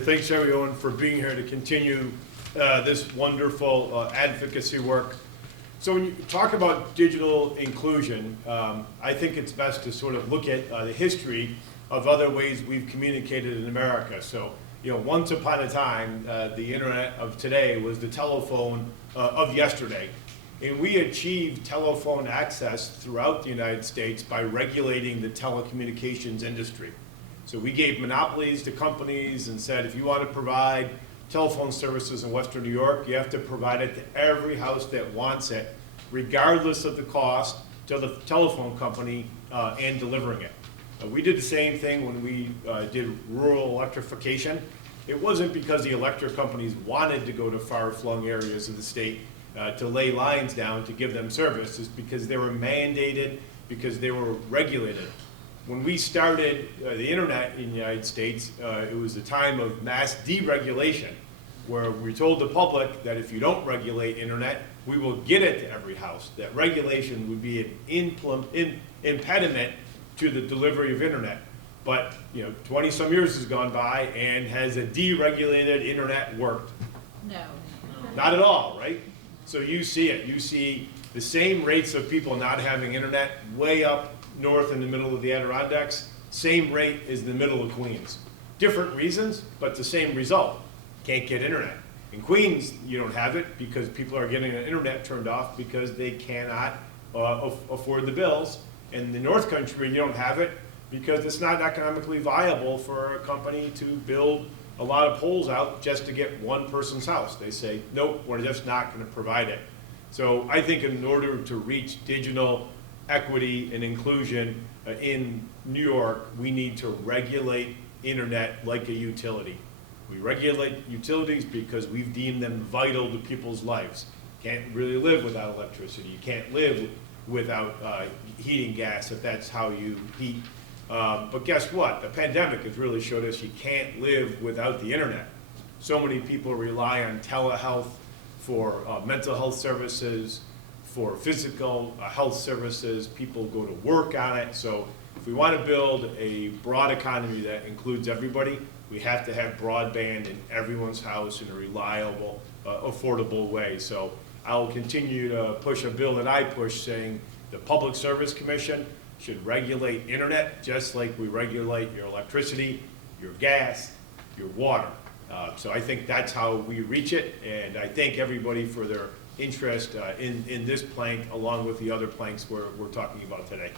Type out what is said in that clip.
Thanks everyone for being here to continue this wonderful advocacy work. So when you talk about digital inclusion, I think it's best to sort of look at the history of other ways we've communicated in America. So, once upon a time, the internet of today was the telephone of yesterday. And we achieved telephone access throughout the United States by regulating the telecommunications industry. So we gave monopolies to companies and said, if you want to provide telephone services in Western New York, you have to provide it to every house that wants it, regardless of the cost to the telephone company and delivering it. We did the same thing when we did rural electrification. It wasn't because the electric companies wanted to go to far-flung areas of the state to lay lines down to give them service. It's because they were mandated, because they were regulated. When we started the internet in the United States, it was a time of mass deregulation, where we told the public that if you don't regulate internet, we will get it to every house. That regulation would be an impediment to the delivery of internet. But 20 some years has gone by, and has a deregulated internet worked? No. Not at all, right? So you see it. You see the same rates of people not having internet way up north in the middle of the Adirondacks, same rate as in the middle of Queens. Different reasons, but the same result. Can't get internet. In Queens, you don't have it because people are getting the internet turned off because they cannot afford the bills. In the North Country, you don't have it because it's not economically viable for a company to build a lot of poles out just to get one person's house. They say, nope, we're just not going to provide it. So I think in order to reach digital equity and inclusion in New York, we need to regulate internet like a utility. We regulate utilities because we've deemed them vital to people's lives. Can't really live without electricity. You can't live without heating gas if that's how you heat. But guess what? The pandemic has really showed us you can't live without the internet. So many people rely on telehealth for mental health services, for physical health services. People go to work on it. So if we want to build a broad economy that includes everybody, we have to have broadband in everyone's house in a reliable, affordable way. So I'll continue to push a bill that I push, saying the Public Service Commission should regulate internet just like we regulate your electricity, your gas, your water. So I think that's how we reach it, and I thank everybody for their interest in this plank along with the other planks we're talking about today.